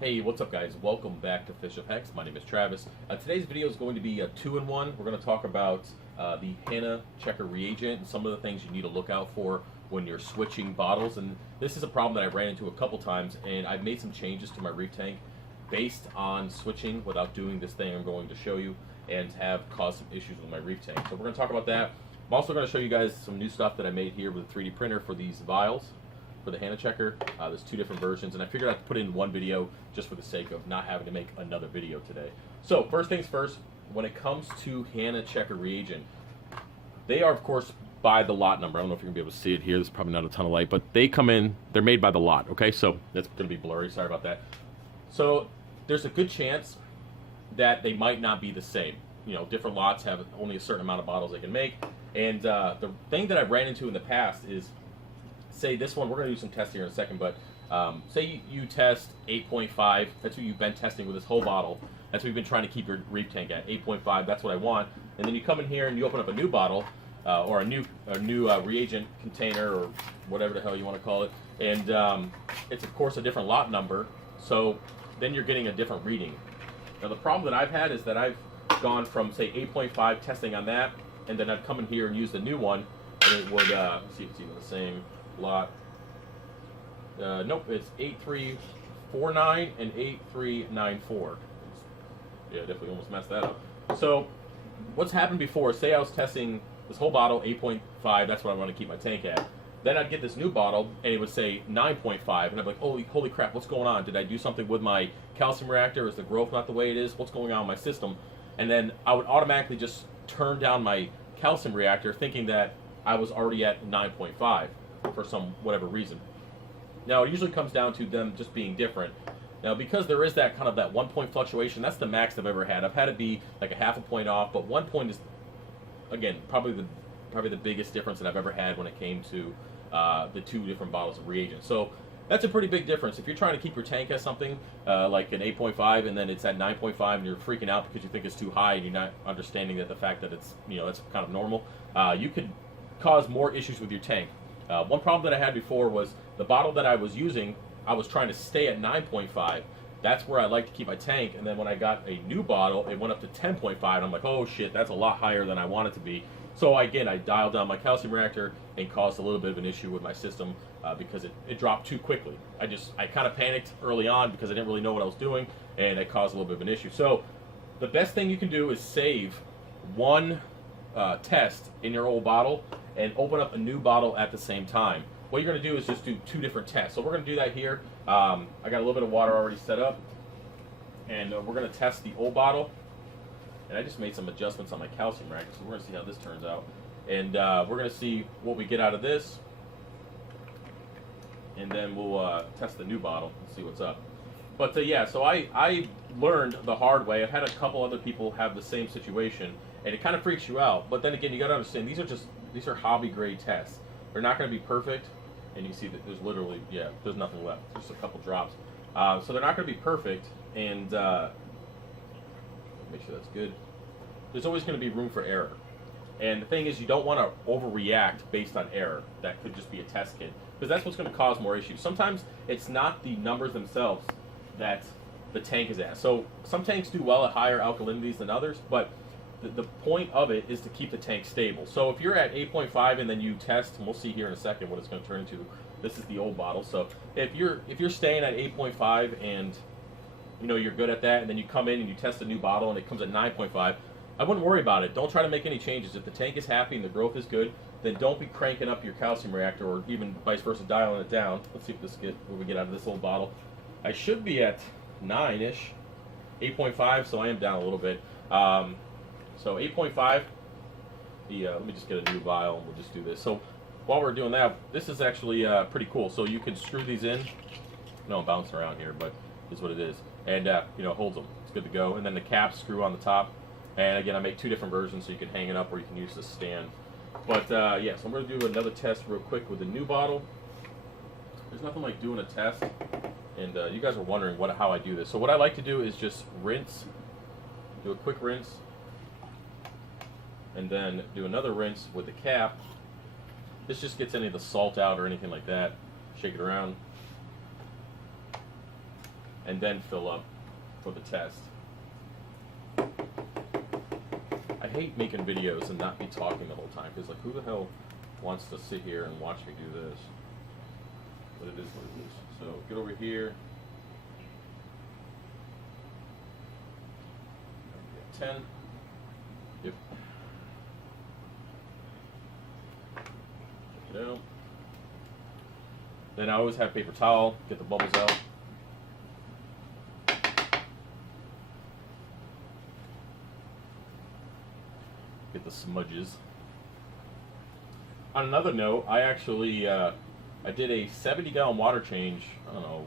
Hey, what's up guys? Welcome back to FishOfHex. My name is Travis. Today's video is going to be a two-in-one. We're going to talk about the Hanna checker reagent and some of the things you need to look out for when you're switching bottles. And this is a problem that I ran into a couple times, and I've made some changes to my reef tank based on switching without doing this thing I'm going to show you, and have caused some issues with my reef tank. So we're going to talk about that. I'm also going to show you guys some new stuff that I made here with a 3D printer for these vials for the Hanna checker. There's two different versions, and I figured I'd put it in one video just for the sake of not having to make another video today. So first things first, when it comes to Hanna checker reagent, they are of course by the lot number. I don't know if you're gonna be able to see it here. There's probably not a ton of light, but they come in, they're made by the lot, okay? So that's gonna be blurry, sorry about that. So there's a good chance that they might not be the same. You know, different lots have only a certain amount of bottles they can make. And the thing that I've ran into in the past is, say this one, we're going to do some tests here in a second, but say you test 8.5, that's what you've been testing with this whole bottle. That's what you've been trying to keep your reef tank at, 8.5, that's what I want. And then you come in here and you open up a new bottle, or a new reagent container, or whatever the hell you want to call it, and it's of course a different lot number, so then you're getting a different reading. Now the problem that I've had is that I've gone from, say, 8.5 testing on that, and then I'd come in here and use the new one, and it would, let's see if it's even the same lot. Nope, it's 8349 and 8394. Yeah, definitely almost messed that up. So what's happened before, say I was testing this whole bottle 8.5, that's what I want to keep my tank at. Then I'd get this new bottle and it would say 9.5, and I'd be like, holy crap, what's going on? Did I do something with my calcium reactor? Is the growth not the way it is? What's going on in my system? And then I would automatically just turn down my calcium reactor thinking that I was already at 9.5 for some whatever reason. Now it usually comes down to them just being different. Now because there is that kind of that 1 point fluctuation, that's the max I've ever had. I've had it be like a half a point off, but 1 point is, again, probably the biggest difference that I've ever had when it came to the two different bottles of reagent. So that's a pretty big difference. If you're trying to keep your tank at something like an 8.5 and then it's at 9.5 and you're freaking out because you think it's too high and you're not understanding that the fact that it's, you know, that's kind of normal, you could cause more issues with your tank. One problem that I had before was the bottle that I was using, I was trying to stay at 9.5. That's where I like to keep my tank, and then when I got a new bottle, it went up to 10.5, and I'm like, oh shit, that's a lot higher than I want it to be. So again, I dialed down my calcium reactor and caused a little bit of an issue with my system because it dropped too quickly. I kind of panicked early on because I didn't really know what I was doing, and it caused a little bit of an issue. So the best thing you can do is save one test in your old bottle and open up a new bottle at the same time. What you're going to do is just do two different tests. So we're going to do that here. I got a little bit of water already set up, and we're going to test the old bottle. And I just made some adjustments on my calcium reactor, so we're going to see how this turns out. And we're going to see what we get out of this, and then we'll test the new bottle and see what's up. But yeah, so I learned the hard way. I've had a couple other people have the same situation, and it kind of freaks you out. But then again, you got to understand, these are hobby grade tests. They're not going to be perfect, and you see that there's literally, yeah, there's nothing left, just a couple drops. So they're not going to be perfect, and make sure that's good. There's always going to be room for error. And the thing is, you don't want to overreact based on error. That could just be a test kit, because that's what's going to cause more issues. Sometimes it's not the numbers themselves that the tank is at. So some tanks do well at higher alkalinities than others, but the point of it is to keep the tank stable. So if you're at 8.5 and then you test, and we'll see here in a second what it's going to turn into. This is the old bottle. So if you're staying at 8.5 and you know you're good at that, and then you come in and you test a new bottle and it comes at 9.5, I wouldn't worry about it. Don't try to make any changes. If the tank is happy and the growth is good, then don't be cranking up your calcium reactor, or even vice versa, dialing it down. Let's see what we get out of this old bottle. I should be at 9-ish, 8.5, so I am down a little bit. So 8.5, let me just get a new vial and we'll just do this. So while we're doing that, this is actually pretty cool. So you can screw these in. No, I'm bouncing around here, but this is what it is. And you know, it holds them. It's good to go. And then the caps screw on the top. And again, I make two different versions, so you can hang it up or you can use the stand. But yeah, so I'm going to do another test real quick with the new bottle. There's nothing like doing a test. And you guys are wondering how I do this. So what I like to do is just rinse, do a quick rinse, and then do another rinse with the cap. This just gets any of the salt out or anything like that. Shake it around. and then fill up for the test. I hate making videos and not be talking the whole time, because like, who the hell wants to sit here and watch me do this? But it is what it is. So get over here. 10. Yep. Check it out. Then I always have paper towel, get the bubbles out. Get the smudges. On another note, I actually I did a 70-gallon water change, I don't know,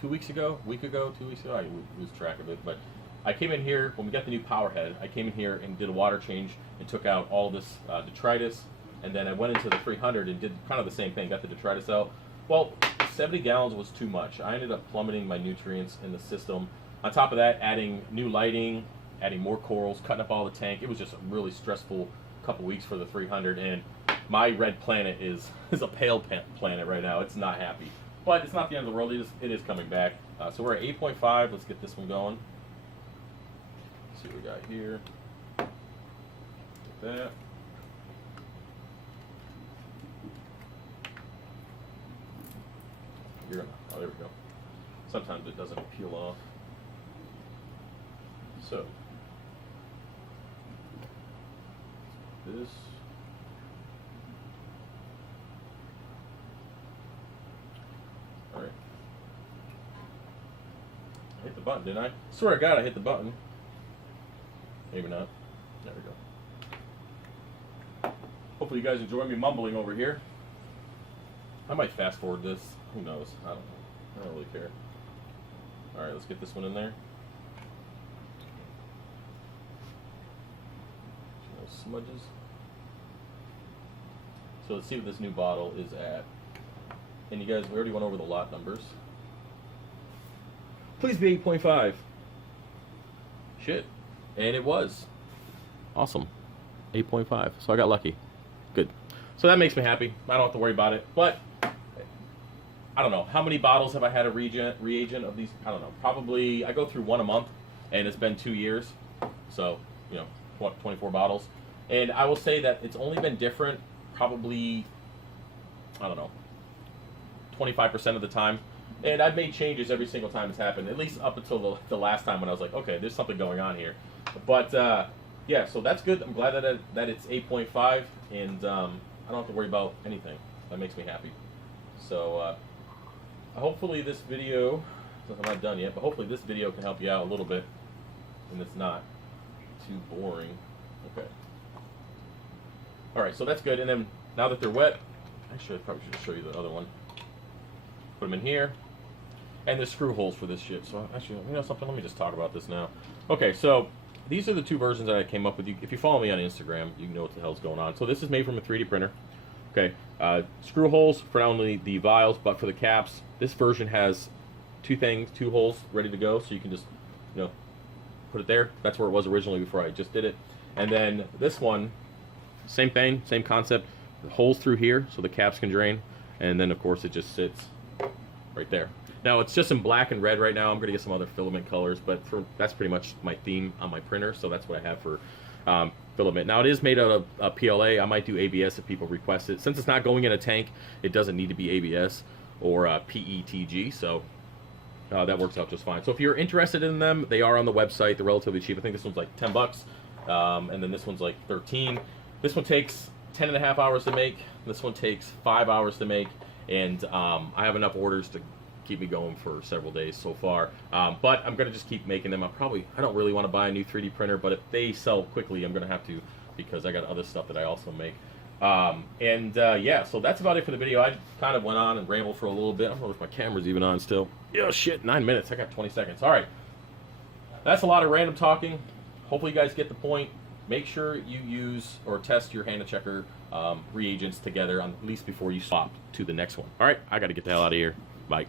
2 weeks ago, a week ago, 2 weeks ago, I lose track of it, but I came in here, when we got the new power head, I came in here and did a water change and took out all this detritus, and then I went into the 300 and did kind of the same thing, got the detritus out. Well, 70 gallons was too much. I ended up plummeting my nutrients in the system. On top of that, adding new lighting, adding more corals, cutting up all the tank. It was just a really stressful couple weeks for the 300, and my red planet is a pale planet right now. It's not happy. But it's not the end of the world. It is coming back. So we're at 8.5. Let's get this one going. Let's see what we got here. Like that. Oh, there we go. Sometimes it doesn't peel off. So this. All right. I hit the button, didn't I? Swear to God, I hit the button. Maybe not. There we go. Hopefully you guys enjoy me mumbling over here. I might fast forward this. Who knows? I don't know. I don't really care. All right, let's get this one in there. No smudges. So let's see what this new bottle is at. And you guys, we already went over the lot numbers. Please be 8.5. Shit. And it was. Awesome. 8.5. So I got lucky. Good. So that makes me happy. I don't have to worry about it. But I don't know. How many bottles have I had a reagent of these? I don't know. Probably, I go through one a month, and it's been 2 years. So, you know, what, 24 bottles. And I will say that it's only been different probably, I don't know, 25% of the time. And I've made changes every single time it's happened, at least up until the last time when I was like, okay, there's something going on here. But, yeah, so that's good. I'm glad that it's 8.5, and I don't have to worry about anything. That makes me happy. So, hopefully this video, since I'm not done yet, but hopefully this video can help you out a little bit, and it's not too boring. Okay. All right, so that's good. And then now that they're wet, actually I probably should show you the other one. Put them in here, and there's screw holes for this shit. So actually, you know something? Let me just talk about this now. Okay, so these are the two versions that I came up with. If you follow me on Instagram, you know what the hell's going on. So this is made from a 3D printer. Okay, screw holes for not only the vials, but for the caps. This version has two holes ready to go, so you can just, you know, put it there. That's where it was originally before I just did it. And then this one, same thing, same concept. Holes through here so the caps can drain, and then of course it just sits right there. Now it's just in black and red right now. I'm gonna get some other filament colors, but that's pretty much my theme on my printer, so that's what I have for filament. Now it is made out of PLA. I might do ABS if people request it. Since it's not going in a tank, it doesn't need to be ABS or PETG, so that works out just fine. So if you're interested in them, they are on the website. They're relatively cheap. I think this one's like 10 bucks, and then this one's like 13. This one takes 10.5 hours to make. This one takes 5 hours to make, and I have enough orders to keep me going for several days so far. But I'm gonna just keep making them. I don't really want to buy a new 3D printer, but if they sell quickly, I'm gonna have to, because I got other stuff that I also make. Yeah, so that's about it for the video. I kind of went on and rambled for a little bit. I don't know if my camera's even on still. Yeah, shit, 9 minutes. I got 20 seconds. All right, that's a lot of random talking. Hopefully you guys get the point. Make sure you use or test your Hanna checker reagents together, at least before you swap to the next one. All right, I got to get the hell out of here. Bye.